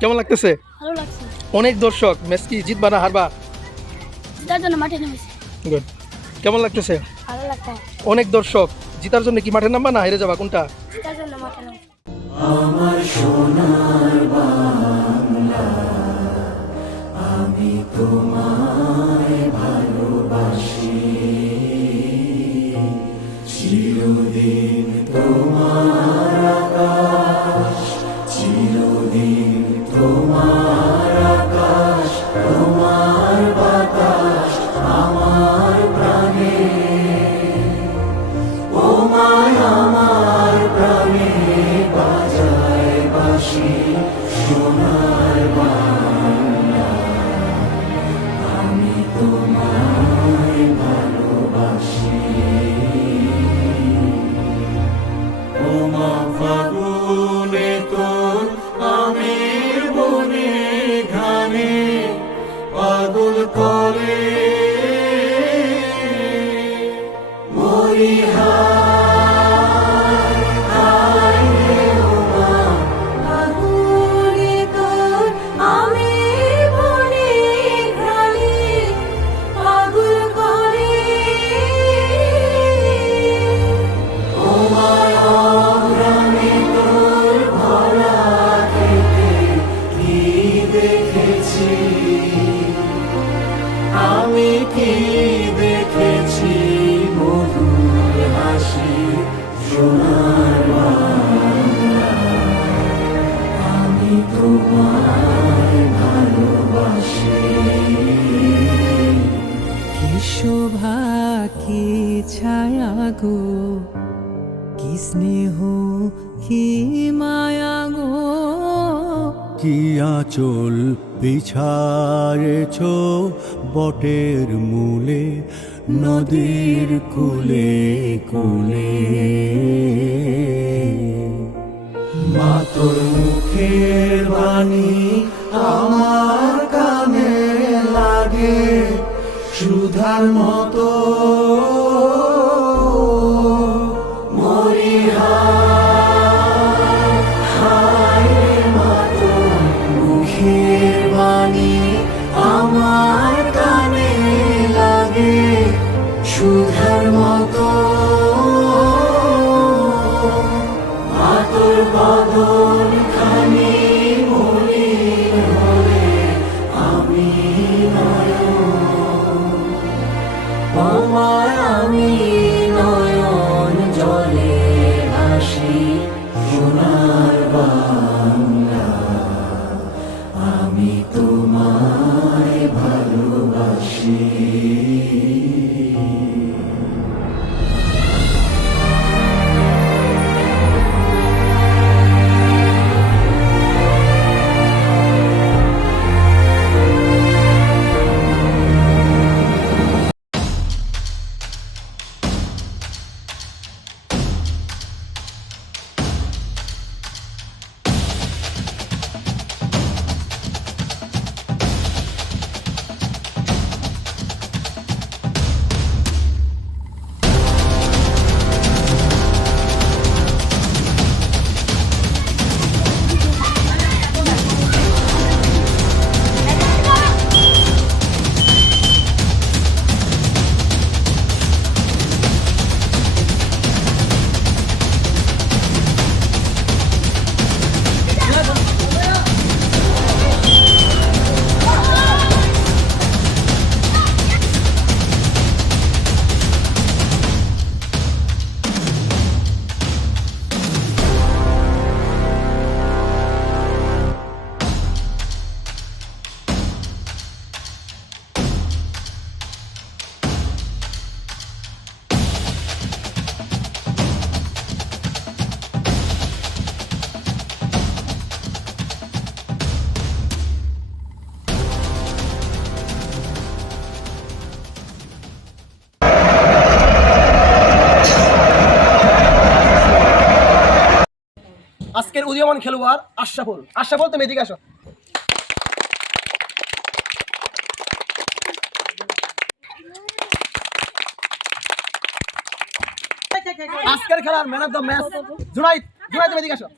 কেমন লাগতেছে? ভালো লাগছে। অনেক দর্শক, ম্যাচ কি জিতবা না হারবা? জেতার জন্য মাঠে নেমেছি। গুড। কেমন লাগতেছে? ভালো লাগছে। অনেক দর্শক, জিতার জন্য কি মাঠে নামবা না হেরে যাবা, কোনটা? জেতার জন্য মাঠে নেমেছি। আমার সোনার বাংলা, আমি তোমায় ভালোবাসি, চিরদিন তোমার আকাশ, চিরদিন তোমার আকাশ, তোমার বাতাস আমার প্রাণে, ও মায় আমার প্রাণে বাজায় বাঁশি, সোনার বাংলা, আমি তোমায় ভালোবাসি। ও মা ফাগুনে তোর আমের বনে ঘানে পাগল করে মরি আমি কি দেখেছি মধুর হাসি, সোনার বাংলা, আমি তোমায় ভালোবাসি। কি শোভা কি ছায়া গো, কি স্নেহ কি মায়া গো, কি আঁচল বিছায়েছ বটের মূলে, নদীর কূলে কূলে। মা তোর মুখের বাণী আমার কানে লাগে সুধার মতো, মরি মুখের বাণী আমার কানে লাগে সুধার মতো, তোর বদন খানি মলিন হলে আমি নয়ন, আমি নয়ন জলে ভাসি, সোনার বাংলা, আমি তোমায় ভালোবাসি। আজকের উদীয়মান খেলোয়াড় আশরাফুল। আশরাফুল, তুমি এদিকে আসো। আজকের খেলার man of the match Junaid. Junaid, তুমি এদিকে আসো।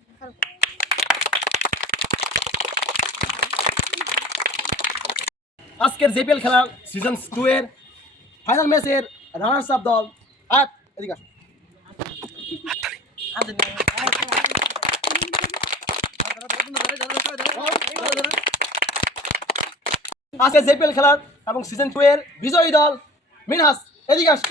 আজকের জেপিএল খেলার সিজন 2 এর ফাইনাল ম্যাচের রানার্স আপ দল এদিকে আসো। আজকে জেপিএল খেলার এবং সিজন 2 এর বিজয়ী দল মিনহাস এদিকে আসো।